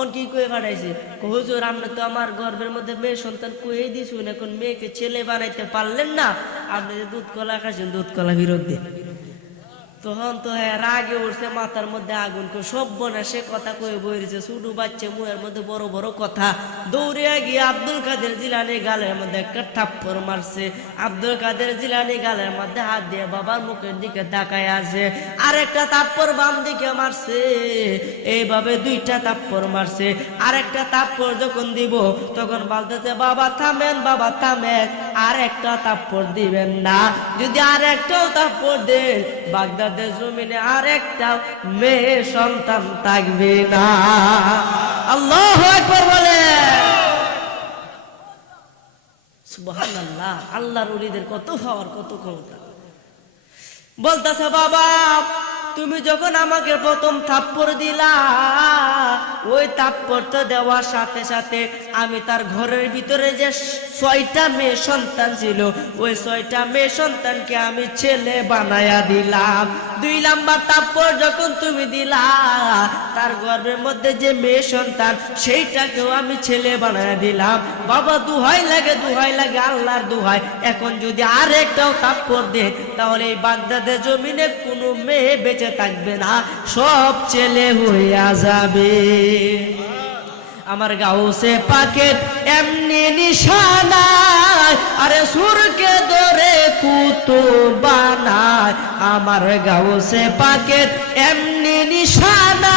তখন কি কয়ে পাঠাইছে, হুজুর আপনি তো আমার গর্ভের মধ্যে মেয়ে সন্তান কয়ে দিয়েছেন, এখন মেয়েকে ছেলে বানাইতে পারলেন না, আপনি যে দুধ কলা খাইছেন দুধ কলা ফেরত দিন। তখন তো হ্যাঁ রাগে উঠছে, মাথার মধ্যে আগুন, সব বনে সে কথা কয়ে বইছে, ছোট বাচ্চা মুহের মধ্যে বড় বড় কথা। দৌড়িয়া গিয়ে আব্দুল কাদের জিলানী গালের মধ্যে একটা থাপ্পড় মারছে। আব্দুল কাদের জিলানী গালের মধ্যে হাত দিয়ে বাবার মুখের দিকে তাকায় আছে, আর একটা থাপ্পড় বাম দিকে মারছে। এইভাবে দুইটা থাপ্পড় মারছে। আর একটা থাপ্পড় যখন দিব তখন বলতেছে, বাবা থামেন, বাবা থামেন, আর একটা থাপ্পড় দিবেন না। যদি আর একটাও থাপ্পড় দেন বাগদাদের জমিনে আর একটা মেয়ে সন্তান থাকবে না। আল্লাহু আকবার বলে। সুবহানাল্লাহ। আল্লাহর ওলিদের কত পাওয়ার, কত ক্ষমতা। বলতেছে, বাবা তুমি যখন আমাকে প্রথম থাপ্পড় দিলা, ওই থাপ্পড়টা দেওয়ার সাথে সাথে আমি তার ঘরের ভিতরে যে 6টা মেয়ে সন্তান ছিল, ওই 6টা মেয়ে সন্তানকে আমি ছেলে বানায়া দিলাম। 2 নাম্বার থাপ্পড় যখন তুমি দিলা, তার গর্ভের মধ্যে যে মেয়ে সন্তান সেইটাকেও আমি ছেলে বানায়া দিলাম। বাবা দুহাই লাগে, দুহাই লাগে, আল্লাহর দুহাই, এখন যদি আর একটাও থাপ্পড় দেন তাহলে এই বাগদাদের জমিনে কোনো মেয়ে বেঁচে থাকবে না, সব ছেলে হইয়া যাবে। আমার গাউসে পাকের এমনি নিশানা, আরে সুরকে ধরে কুতুব বানায়। আমার গাউসে পাকের এমনি নিশানা,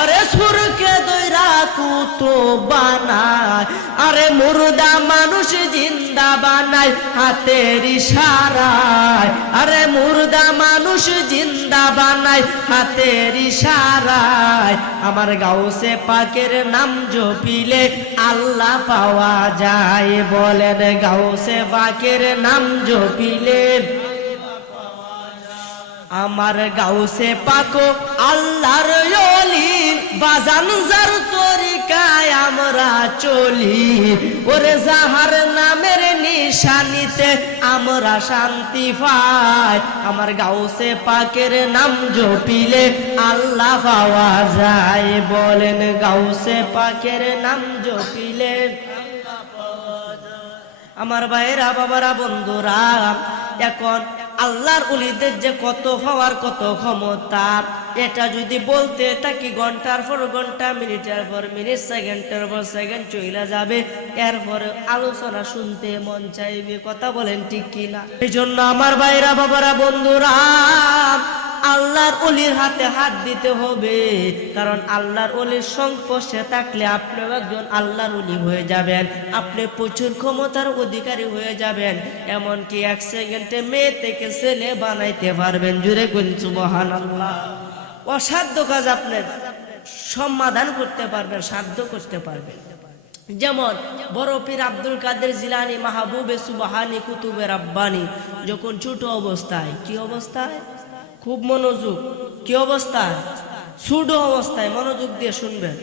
আরে সুরকে ধরা কুতুব বানায়। আরে মুর্দা মানুষ জিন্দা বানায় হাতের ইশারায়, আরে মুর্দা মানুষ জিন্দা বানায় হাতের ইশারায়। আমার গাউসে পাকের নাম জপিলে আল্লাহ পাওয়া যায়, বলেন গাউসে পাকের নাম জপিলে। আমার গাউসে পাকো আল্লাহর ওলি, বাজান যার তরিকায় আমরা চলি। ওরে যাহার নামের নিশানিতে আমরা শান্তি পাই। আমার গাউসে পাকের নাম জপিলে আল্লাহ পাওয়া যায়, বলেন গাউসে পাকের নাম জপিলে। আমার ভাইরা, বাবারা, বন্ধুরা, এখন আল্লাহর ওলিদের যে কত হওয়ার, কত ক্ষমতা, এটা যদি বলতে থাকি ঘন্টার পর ঘন্টা, মিনিটের পর মিনিট, সেকেন্ডের পর সেকেন্ড চলে যাবে। এরপরে আলোচনা শুনতে মন চাইবে, কথা বলেন ঠিক কিনা? এই জন্য আমার ভাইরা, বাবারা, বন্ধুরা, আল্লাহর ওলির হাতে হাত দিতে হবে। কারণ আল্লাহর ওলির সংস্পর্শে থাকলে আপনি একজন আল্লাহর ওলি হয়ে যাবেন, আপনি প্রচুর ক্ষমতার অধিকারী হয়ে যাবেন। এমনকি 1 সেকেন্ডে মেয়ে থেকে ছেলে বানাইতে পারবেন। জুড়ে কোন সুবহানাল্লাহ। অসাধ্য কাজ আপনার সমাধান করতে পারবেন, সাধ্য করতে পারবেন। যেমন বড় পীর আব্দুল কাদের জিলানী মাহবুবে সুবহানী কুতুবে রাব্বানী যখন ছোট অবস্থায়, কি অবস্থায়, খুব মনোযোগ, কি অবস্থায়, ছোট অবস্থায়, মনোযোগ দিয়ে শুনবেন।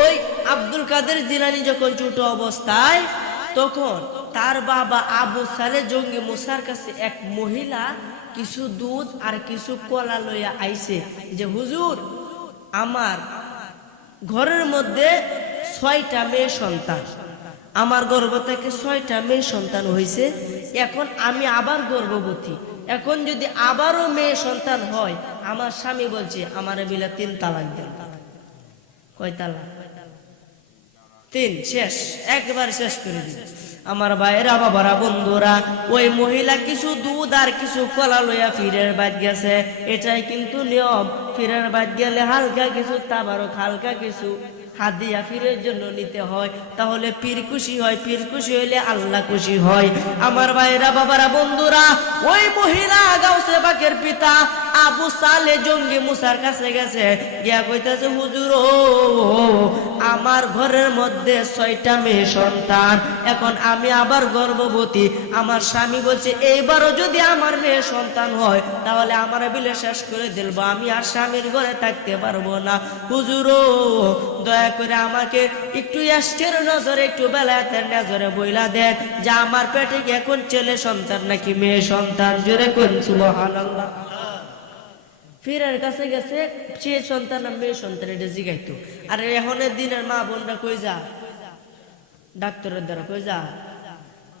ওই আব্দুল কাদের জিলানী যখন ছোট অবস্থায়, তখন তার বাবা আবু সালে জঙ্গি মুসার কাছে এক মহিলা কিছু দুধ আর কিছু কলা লইয়া আইছে, যে হুজুর আমার ঘরের মধ্যে 6টা মেয়ে সন্তান, আমার গর্ভ থেকে 6টা মেয়ে সন্তান হয়েছে, এখন আমি আবার গর্ভবতী, এখন যদি আবারও মেয়ে সন্তান হয়, আমার স্বামী বলছে আমার বিলে 3 তালাক দেন। কয় তালাক? 3, শেষ, একবারে শেষ করে দিন। আমার ভাইরা, বাবারা, বন্ধুরা, ওই মহিলা কিছু দুধ আর কিছু কলা লইয়া ফিরের বাদ গেছে। এটাই কিন্তু নিয়ম, ফিরের বাদ গেলে হালকা কিছু তাবারক, হালকা কিছু হাদিয়া ফিরের জন্য নিতে হয়, তাহলে পীর খুশি হয়, পীর খুশি হইলে আল্লাহ খুশি হয়। আমার ভাইরা, বাবারা, বন্ধুরা, ওই মহিলা গাউসে পাকের পিতা আবু সালে জঙ্গি মুসার কাছে গেছে, গিয়া কইতেছে, হুজুর আমার ঘরের মধ্যে 6টা মেয়ে সন্তান, এখন আমি আবার গর্ভবতী, আমার স্বামী বলছে এইবারও যদি আমার মেয়ে সন্তান হয় তাহলে আমার বিলে শেষ করে দিলব, আমি আর স্বামীর ঘরে থাকতে পারবো না। হুজুর দয়া করে আমাকে একটু এষ্টের নজরে, একটু বেলায়েতের নজরে বইলা দেন যে আমার পেটে কি এখন ছেলে সন্তান নাকি মেয়ে সন্তান? জোরে কোন সুবহানাল্লাহ। ফিরের কাছে গেছে, ছেলে সন্তান না মেয়ে সন্তান এটা জিগাইতো। আর এখনের দিনের মা বোনরা কই যা, ডাক্তারের দ্বারা কই যা,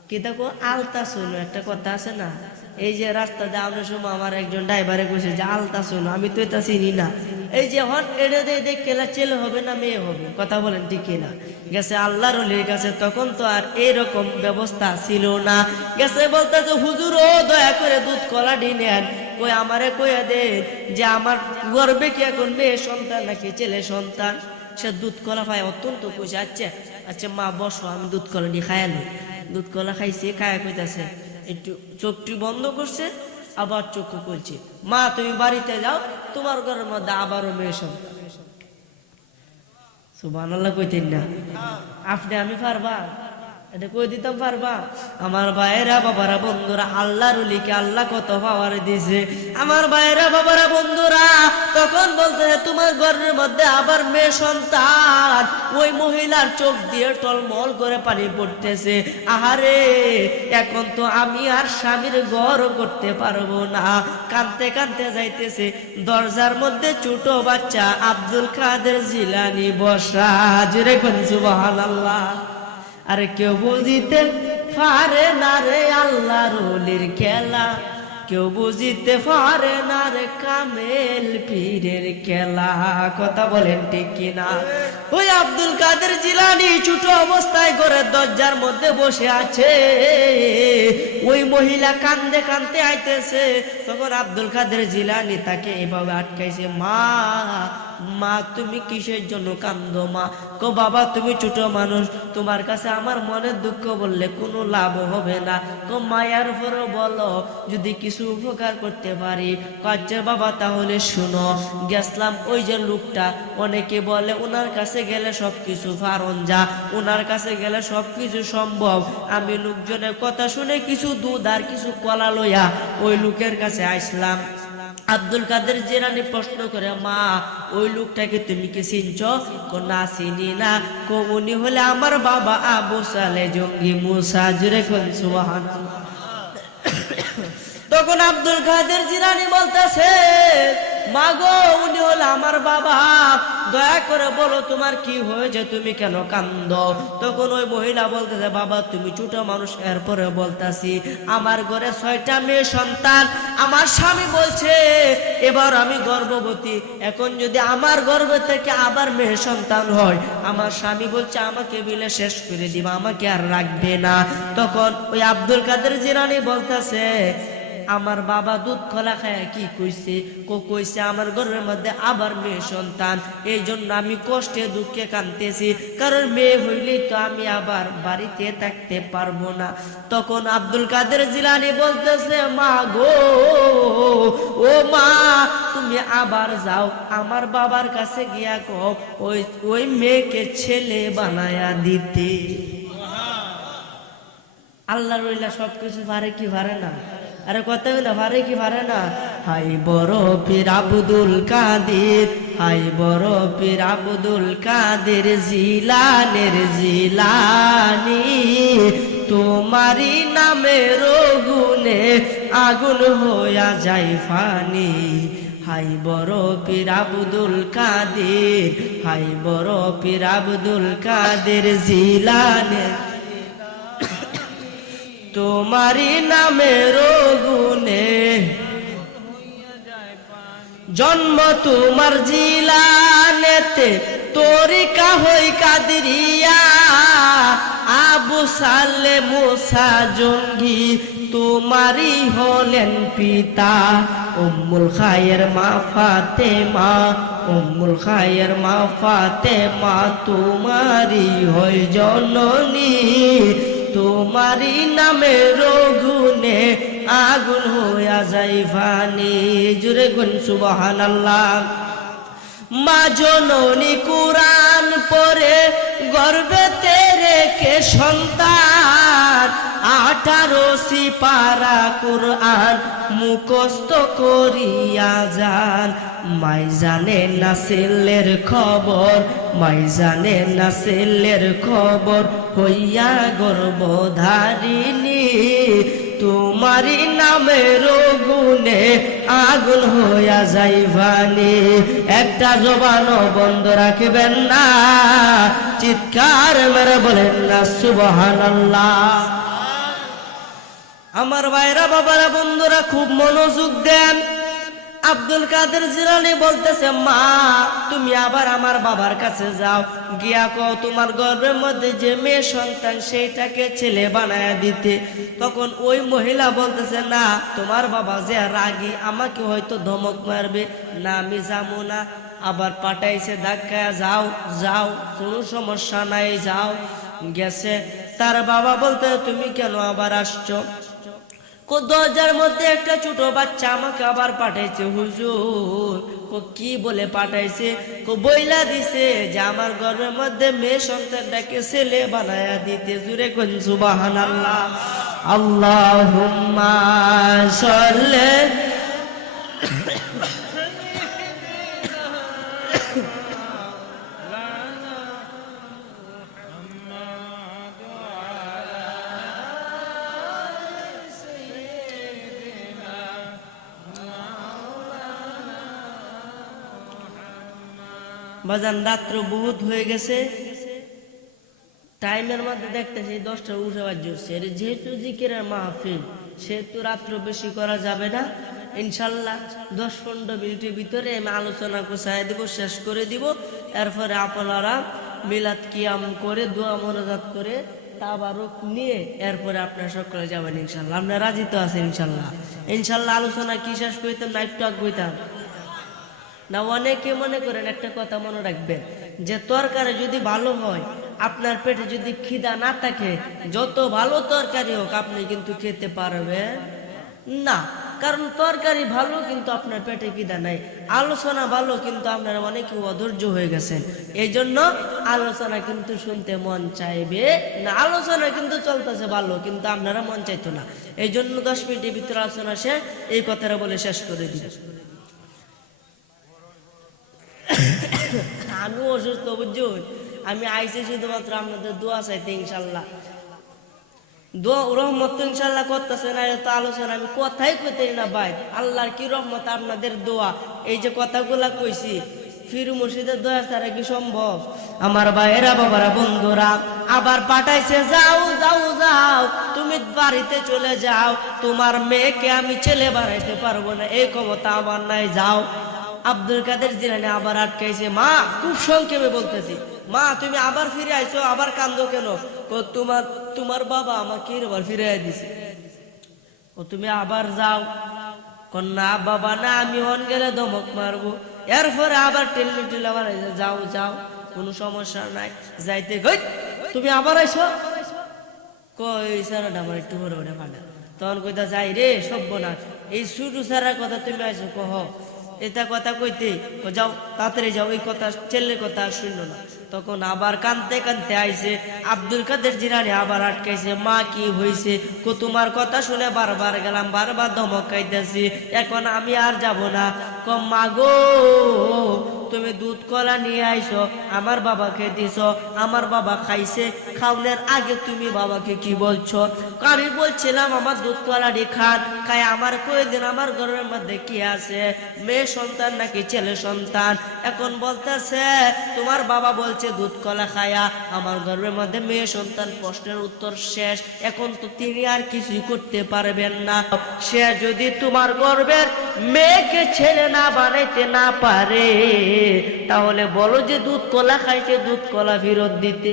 কি দেখো আলতা শোনো, একটা কথা আছে না, এই যে রাস্তা যাওয়ানোর সময় আমার একজন ড্রাইভারে কইছে যে আলতা শোনো, আমি তো এটা চিনি না। এই যে হন এটা দিয়ে দেখে ছেলে হবে না মেয়ে হবে, কথা বলেন ঠিক কিনা? গেছে আল্লাহর ওলির কাছে, তখন তো আর এইরকম ব্যবস্থা ছিল না। গেছে বলতেছে হুজুর ও দয়া করে দুধ কলা নেন, কই আমারে কইয়া দে যে আমার গর্বে কি এখন মেয়ে সন্তান নাকি ছেলে সন্তান। সে দুধ কলা পায় অত্যন্ত খুশি। আচ্ছা আচ্ছা মা বসো, আমি দুধ কলা নিয়ে খায়ালো। দুধ কলা খাইছে, খায়া কইতাছে, একটু চোখটি বন্ধ করছে, আবার চোখ খুলছে। মা তুমি বাড়িতে যাও, তোমার ঘরের মধ্যে আবারও মেয়ে সন্তান। সুবহানাল্লাহ কইতেন না আপনি? আমি পারবা এটা কই দিতাম, পারবা? আমার ভাইয়েরা বাবারা বন্ধুরা, আল্লাহর ওলিকে আল্লাহ কত পাওয়ার দিয়েছে। আমার ভাইয়েরা বাবারা বন্ধুরা, তখন বলতে তোমার ঘরের মধ্যে আবার মেয়ে সন্তান। ওই মহিলার চোখ দিয়ে টলমল করে পানি পড়তেছে। আহারে, এখন তো আমি আর স্বামীর ঘর করতে পারবো না। কাঁদতে কাঁদতে যাইতেছে। দরজার মধ্যে ছোট বাচ্চা আব্দুল কাদের জিলানী বসা। জোরে কোন সুবহানাল্লাহ। আরে কেউ বুঝিতে পারে না রে আল্লাহর ওলির খেলা, কেউ বুঝিতে পারে না রে কামেল পীরের খেলা। কথা বলেন ঠিক কিনা? ওই আব্দুল কাদের জিলানী ছোট অবস্থায় ঘরের দরজার মধ্যে বসে আছে। ওই মহিলা কান্দে কান্দে আইতেছে। তখন আব্দুল কাদের জিলানী তাকে এভাবে আটকাইছে, মা মা তুমি কিসের জন্য কান্দো মা? কো বাবা তুমি ছোট মানুষ, তোমার কাছে আমার মনের দুঃখ বললে কোনো লাভ হবে না। কো মায়ার উপরও বলো যদি কিছু উপকার করতে পারি। আচ্ছা বাবা তাহলে শুনো। গেছলাম ওই যে লোকটা, অনেকে বলে ওনার কাছে গেলে সবকিছু ফারন যা, ওনার কাছে গেলে সবকিছু সম্ভব। আমি লোকজনের কথা শুনে কিছু দুধ আর কিছু কলা লইয়া ওই লোকের কাছে আসলাম। আব্দুল কাদের জিলানী প্রশ্ন করে, মা ওই লোকটাকে তুমি কি চিনছ? কো না চিনি না। কো উনি হলে আমার বাবা আবু সালে জঙ্গি মুসা। জুরে কোন সুবহানাল্লাহ। তখন আব্দুল কাদের জিলানী বলতেছে, মা গো উনি হলো আমার বাবা, দয়া করে বলো তোমার কি হয়েছে, তুমি কেন কান্দো? তখন ওই মহিলা বলতেছে, বাবা তুমি ছোট মানুষ, এরপরে বলতাছি আমার ঘরে 6টা মেয়ে সন্তান। আমার স্বামী বলছে এবার আমি গর্ভবতী, এখন যদি আমার গর্ভ থেকে আবার মেয়ে সন্তান হয়, আমার স্বামী বলছে আমাকে বিলে শেষ করে দিবা, আমাকে আর রাখবে না। তখন ওই আব্দুল কাদের জিলানী বলতেছে, আমার বাবা দুধ কলা খায় কি কইছে? কইছে আমার ঘরের মধ্যে আবার মেয়ে সন্তান, এই জন্য আমি কষ্টে দুঃখে কাঁদতেছি, কারণ মেয়ে হইলেই তো আমি আবার বাড়িতে থাকতে পারবো না। তখন আব্দুল কাদের জিলানী বলতেছে, মা গো ও মা তুমি আবার যাও আমার বাবার কাছে গিয়া কও ওই মেয়েকে ছেলে বানায়া দিতে। আল্লাহর ওইলা সবকিছু পারে কি পারে না? আরে কথা হইলা পারে কি পারে না? হাই বড় পীর আব্দুল কাদের, হাই বড় পীর আব্দুল কাদের জিলানের জিলানী, তোমারি নামের গুণে আগুন হইয়া যায় ফানি। হাই বড় পীর আব্দুল কাদের, হাই বড় পীর আব্দুল কাদের জিলানের, তোমারি নামের গুণে জন্ম তোমার জিলানেতে, তরিকা হই কাদরিয়া, আবু সালে মুসা জঙ্গি তোমারি হলেন পিতা। উম্মুল খায়ের মা ফাতেমা, উম্মুল খায়ের মা ফাতেমা তোমারি হয় জননী, তোমারি নামের গুণে আগুন হইয়া যাই ফানি। জুরে গুন সুবহানাল্লাহ। মা জননী কুরআন পড়ে গর্ভেতে রেখে সন্তান, 18 সিপারা কুরআন মুখস্থ করিয়া যান। মাই জানে না ছেলের খবর, মাই জানে না ছেলের খবর, হইয়া গর্ভধারিণী তোমারি নামের গুণে আগুন হইয়া যাইবানি। একটা জবানও বন্ধ রাখবেন না, চিৎকার মেরে বলেন না সুবহানাল্লাহ। আমার ভাইরা বাবারা বন্ধুরা খুব মনোযোগ দেন। আব্দুল কাদের জিলানী বলতেছে, মা তুমি আবার আমার বাবার কাছে যাও, গিয়া কও তোমার গর্ভের মধ্যে যে মেয়ে সন্তান সেইটাকে ছেলে বানায়া দিতে। তখন ওই মহিলা বলতেছে, না তোমার বাবা যে রাগী, আমাকে হয়তো ধমক মারবে, না আমি যাবো না। আবার পাঠাইছে ধাক্কায়, যাও যাও কোনো সমস্যা নাই, যাও। গেছে, তার বাবা বলতে তুমি কেন আবার আসছো? দরজার মধ্যে একটা ছোট বাচ্চা আমাকে আবার পাঠাইছে হুজুর। কি বলে পাঠাইছে? বইলা দিছে যে আমার গর্ভের মধ্যে মেয়ে সন্তানটাকে ছেলে বানায়া দিতে। জুরে কোন সুবহানাল্লাহ। আল্লাহুম্মা সাল্লি বাজান। রাত্র বহুত হয়ে গেছে, টাইমের মধ্যে দেখতেছি 10টা উঠে বাজছে। যেহেতু জিকিরের মাহফিল সেহেতু রাত্র বেশি করা যাবে না। ইনশাল্লাহ 10-15 মিনিটের ভিতরে আমি আলোচনা গোছায় দিব, শেষ করে দিব। এরপরে আপনারা মিলাদ কিয়াম করে দোয়া মোনাজাত করে তাবারুক নিয়ে এরপরে আপনারা সকলে যাবেন ইনশাল্লাহ। আপনারা রাজি তো আছেন ইনশাল্লাহ? ইনশাল্লাহ আলোচনা কি শেষ করিতাম না একটু আগ কইতাম না? অনেকে মনে করেন, একটা কথা মনে রাখবেন, যে তরকারি যদি ভালো হয়, আপনার পেটে যদি খিদা না থাকে, যত ভালো তরকারি হোক আপনি কিন্তু খেতে পারবেন না। কারণ তরকারি ভালো কিন্তু আপনার পেটে খিদা নাই, আলোচনা ভালো কিন্তু আপনারা অনেকে অধৈর্য হয়ে গেছেন। এই জন্য আলোচনা কিন্তু শুনতে মন চাইবে না। আলোচনা কিন্তু চলতেছে ভালো, কিন্তু আপনারা মন চাইতো না। এই জন্য 10 মিনিটের ভিতরে আলোচনা শেষ, এই কথাটা বলে শেষ করে দিব। আমি অসুস্থ বুঝুন, আমি আইসি শুধুমাত্র আপনাদের দোয়া চাইতে। ইনশাল্লাহ দোয়া রহমত তো ইনশাল্লাহ করতেছে না, তো আলোচনা আমি কথাই কইতে না ভাই। আল্লাহর কি রহমত, আপনাদের দোয়া। এই যে কথাগুলা কইছি, ফির মুর্শিদের দোয়া ছাড়া কি সম্ভব? আমার ভাইয়েরা বাবারা বন্ধুরা আবার পাঠাইছে, যাও যাও যাও তুমি বাড়িতে চলে যাও, তোমার মেয়েকে আমি ছেলে বানাইতে পারবো না, এই ক্ষমতা আমার নাই, যাও। আব্দুল কাদের জিলানী আবার আটকাইছে। মা, খুব সংক্ষেপে বলতেছি, মা তুমি আবার ফিরে আইছো, আবার কান্দো কেন? তোমার বাবা আমাকে আবার ফিরে দিছে, তুমি আবার যাও। না বাবা না, আমি হন গেলে ধমক মারবো। এরপরে আবার টেল আবার যাও যাও কোনো সমস্যা নাই, যাইতে গই তুমি আবার আইছো। কই সারাটা আমার একটু বড় বড় ফাটা। তখন কইতা যাই রে সব্যনাশ, এই শুরু সারার কথা তুমি আইছো, কহ এটা কথা কইতে, যাও তাড়াতাড়ি যাও, এই কথা ছেলের কথা শুনলো না। তখন আবার কানতে কানতে আইছে। আব্দুল কাদের জিলানী আবার আটকাইছে। মা কি হয়েছে? তোমার কথা শুনে বারবার গেলাম, বারবার ধমক খাইতেছি, এখন আমি আর যাব না। মা গো, তুমি দুধ কলা নিয়ে আইছো, আমার বাবাকে দিছ, আমার বাবা খাইছে, খাওয়ানোর আগে তুমি বাবাকে কি বলছো? আমি বলছিলাম আমার দুধ কলাটি খান, খাই আমার কই দিন আমার ঘরের মধ্যে কি আছে, মেয়ে সন্তান নাকি ছেলে সন্তান? এখন বলতেছে তোমার বাবা বলছে দুধ কলা খায়া আমার গর্ভের মধ্যে মেয়ে সন্তান। প্রশ্নের উত্তর শেষ। এখন তো তিনি আর কিছুই করতে পারবেন না। সে যদি তোমার গর্ভের মেয়েকে ছেলে না বানাইতে না পারে, তাহলে বলো যে দুধ কলা খাইছে, দুধ কলা ফেরত দিতে।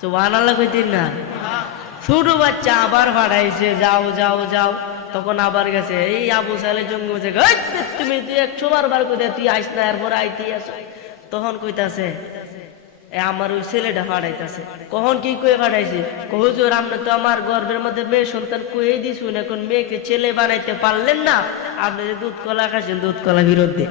সুবহানাল্লাহ কইতেন না? ছোট বাচ্চা আবার ভাড়াইছে, যাও যাও যাও। তখন আবার গেছে, এই আবু সালে জঙ্গি বলছে, তুমি 100 বার কইতে তুই আইস না, এরপর আইতে আসো। তখন কইতাছে আমার ওই ছেলেটা ফাড়াইতেছে। কখন কি কয়ে ফাড়াইছে? হুজুর আমরা তো আমার গর্ভের মধ্যে মেয়ে সন্তান কয়ে দিছুন, এখন মেয়েকে ছেলে বানাইতে পারলেন না, আপনি যে দুধ কলা খাচ্ছেন দুধ কলা ফেরত দিন।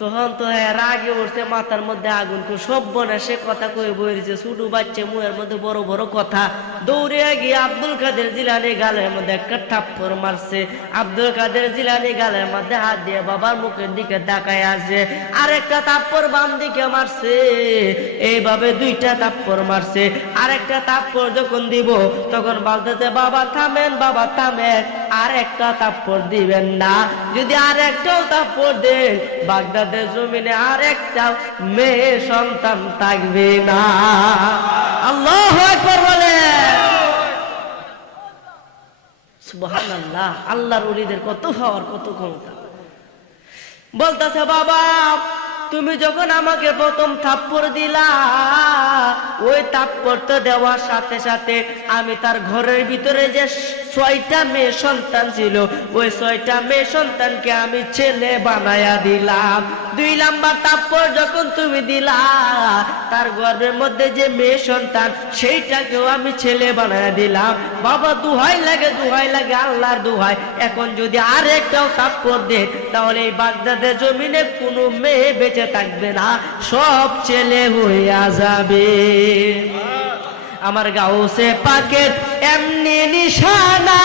তখন তো রাগে উঠছে, মাথার মধ্যে আগুন, সব বনে সে কথা কয়ে বইছে, ছোট বাচ্চা মুয়ের মধ্যে বড় বড় কথা। দৌড়ে গিয়ে আব্দুল কাদের জিলানী গালের মধ্যে একটা থাপ্পড় মারছে। আব্দুল কাদের জিলানী গালের মধ্যে হাত দিয়ে বাবার মুখের দিকে তাকায় আছে, আর একটা থাপ্পড় বাম দিকে মারছে। এইভাবে দুইটা থাপ্পড় মারছে। আর একটা থাপ্পড় যখন দিব তখন বলতেছে, বাবা থামেন, বাবা থামেন, আর একটা থাপ্পড় দিবেন না। যদি আর একটাও থাপ্পড় দেন বাগদাদের জমিনে আর একটা মেয়ে সন্তান থাকবে না। আল্লাহু আকবার বলে। সুবহানাল্লাহ। আল্লাহর ওলিদের কত পাওয়ার, কত ক্ষমতা। বলতেছে, বাবা তুমি যখন আমাকে প্রথম থাপ্পড় দিলা, ওই থাপ্পড়টা দেওয়ার সাথে সাথে আমি তার ঘরের ভিতরে যে 6টা মেয়ে সন্তান ছিল, ওই 6টা মেয়ে সন্তানকে আমি ছেলে বানায়া দিলাম। 2 নাম্বার থাপ্পড় যখন তুমি দিলা, তার গর্ভের মধ্যে যে মেয়ে সন্তান সেইটাকেও আমি ছেলে বানায়া দিলাম। বাবা দোহাই লাগে, দোহাই লাগে, আল্লাহর দোহাই, এখন যদি আর একটাও থাপ্পড় দে তাহলে এই বাগদাদের জমিনে কোনো মেয়ে বেঁচে থাকবে না, সব ছেলে হইয়া যাবে। আমার গাউসে পাকের এমনি নিশানা,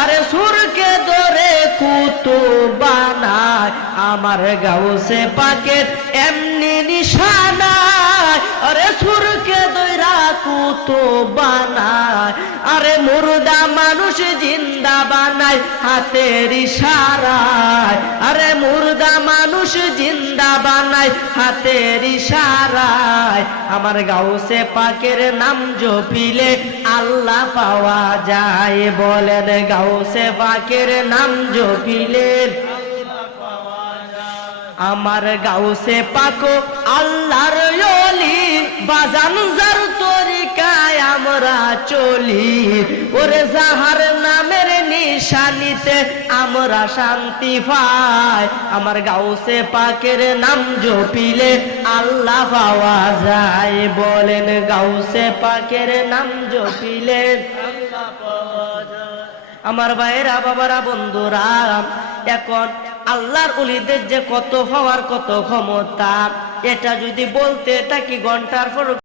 আরে সুরকে ধরে কুতুব বানায়। আমার গাউসে পাকের এমনি নিশানা, আরে সুরকে ধরা কুতুব বানায়। আরে মুর্দা মানুষ জিন্দা বানায় হাতের ইশারায়। আরে মুর্দা মানুষ জিন্দা বানায় হাতের ইশারায়। আমার গাউসে পাকের নাম জপিলে আল্লাহ পাওয়া যায়। বলেন গাউসে পাকের নাম জপিলে আমার গাউসে পাকো আল্লাহর ওলি, বাজান যার তরিকায় আমরা চলি। ওরে যাহার নামের নিশানিতে আমরা শান্তি পাই। আমার গাউসে পাকের নাম জপিলে আল্লাহ পাওয়া যায়। বলেন গাউসে পাকের নাম জপিলে আল্লাহ পাওয়া যায়। আমার ভাইরা, বাবারা, বন্ধুরা, এখন আল্লাহর ওলিদের যে কত হওয়ার, কত ক্ষমতা, এটা যদি বলতে থাকি ঘন্টার পর